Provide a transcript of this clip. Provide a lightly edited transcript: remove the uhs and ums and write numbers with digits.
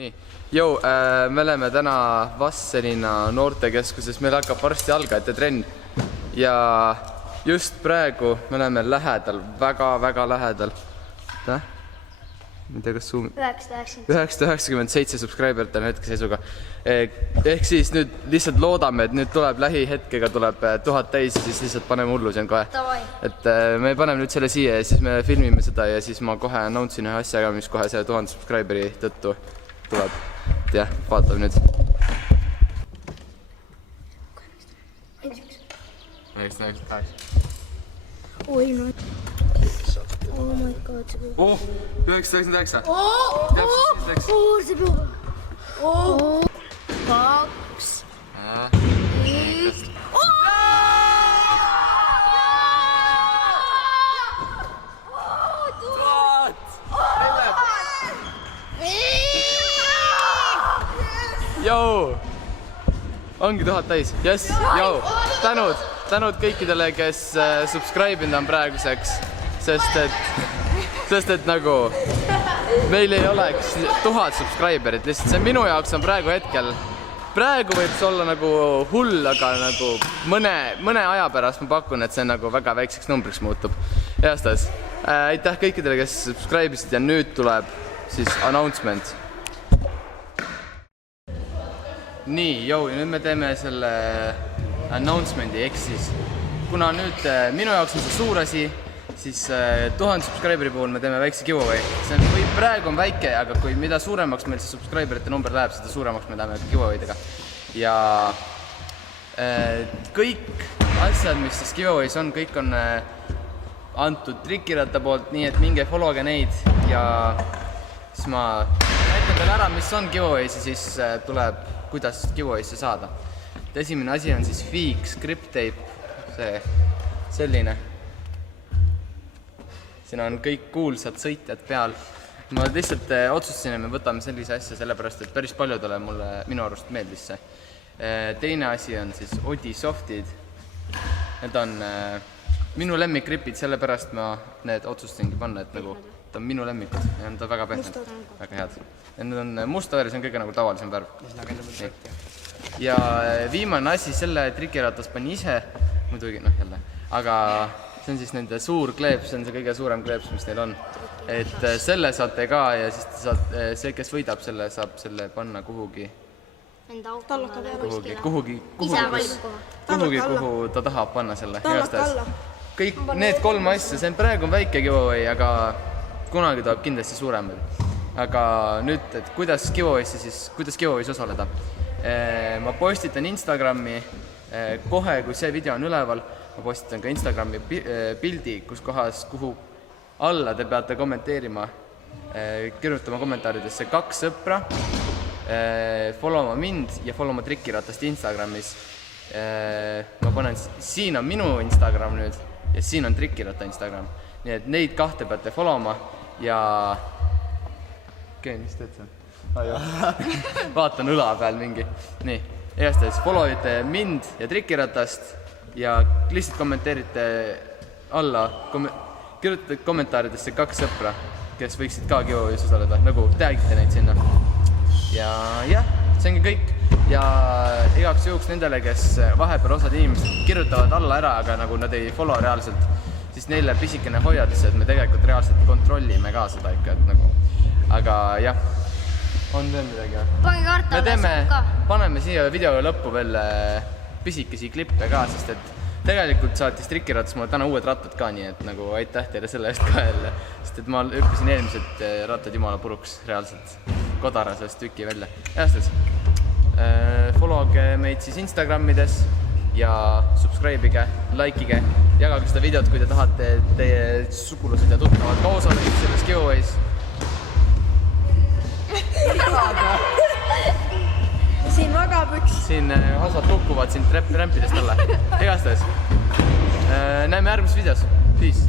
Nii, me oleme täna Vastseliina noortekeskuses, meil hakkab varsti algajate trenn ja just praegu me oleme lähedal, väga lähedal. Ma ei tea, kas suumi... 997 subscriberit on hetkeseisuga. Ehk siis nüüd lihtsalt loodame, et nüüd tuleb lähihetkega tuleb 1000 täis, siis lihtsalt paneme hullu siin kohe. Et me paneme nüüd selle siia ja siis me filmime seda ja siis ma kohe announce'in ühe asja, mis kohe selle 1000 subscriberi tõttu tuleb. Et jah, vaatame nüüd. 998. Oi, no. Oh my god. 999. See peab. Oh. 2. Jou! Ongi 1000 täis. Yes, jou! Tänud kõikidele, kes subscribe'inud on praeguseks, sest et nagu meil ei oleks 1000 subscriberit, lihtsalt see minu jaoks on praegu hetkel. Praegu võib see olla nagu hull, aga nagu mõne aja pärast ma pakun, et see nagu väga väikseks numbriks muutub. Eastas, aitäh kõikidele, kes subscribe'isid ja nüüd tuleb siis announcement. Nii, nüüd me teeme selle announcement'i ehk siis, kuna nüüd minu jaoks on see suur asi, siis 1000 subscriberi puhul me teeme väikse giveaway. See praegu on väike, aga kui mida suuremaks meil see subscriberite number läheb, seda suuremaks me läheme giveaway-dega. Ja kõik asjad, mis siis giveaways on, kõik on antud Trikiratta poolt, nii et minge followge neid ja siis ma näitan teile ära, mis on giveaways ja siis tuleb kuidas giveaway'sse saada. Esimene asi on siis Feek Script Tape, selline. Siin on kõik kuulsad sõitjad peal. Ma lihtsalt otsustasin, et me võtame sellise asja, sellepärast, et päris paljudele minu arust meeldis see. Teine asi on siis Odisoftid. Need on minu lemmikripid, sellepärast ma need otsustasingi panna, et nagu ta on minu lemmikud ja need on väga pehmed, väga head. Ja need on musta värv, see on kõige nagu tavalisem värv. Ja viimane asi, selle Trikiratas pani ise, muidugi, jälle, aga see on siis nende suur kleeps, see on see kõige suurem kleeps, mis neil on. Et selle saate ka ja siis see, kes võidab selle, saab selle panna kuhugi, kuhu ta tahab panna selle. Kõik need 3 asja, see on praegu väike giveaway, aga kunagi tuleb kindlasti suurem. Aga nüüd, et kuidas giveaway's osaleda. Ma postitan Instagrami kohe, kui see video on üleval, ma postitan ka Instagrami pildi, kuhu alla te peate kommenteerima, kirjutama kommentaaridesse 2 sõpra, followma mind ja followma Trikiratast Instagramis. Ma panen, siin on minu Instagram nüüd ja siin on Trikiratta Instagram. Nii et neid 2 peate followma ja... Mis teed seal? Vaatan õla peal mingi. Nii, eestes followite mind ja Trikiratast ja lihtsalt kommenteerite alla, kirjutate kommentaaridesse 2 sõpra, kes võiksid ka giveaway's osaleda, nagu tagite neid sinna. Ja jah, see ongi kõik. Ja igaks juhuks nendele, kes vahepeal osad inimesed kirjutavad alla ära, aga nagu nad ei follow reaalselt, siis neile pisikene hoiadus, et me tegelikult reaalselt kontrollime ka seda ikka, et nagu... Aga jah, on veel midagi. Pange karta paneme siia video lõppu veel pisikesi klippe ka, sest et tegelikult saatis Trikiratas mulle täna uued rattad ka, nii et nagu aitäh teile selle eest ka jälle. Sest et ma hüppasin eelmised rattad jumala puruks reaalselt kodara sellest tükki välja. Jästes, followge meid siis Instagramides ja subscribe'ige, likeige, jagage seda videot, kui te tahate teie sugulased ja tuttavad ka osaleda selles giveaway's. Siin magab üks. Siin osad kukkuvad siin rämpidest alla. Igastes. Näeme järgmises videos. Peace.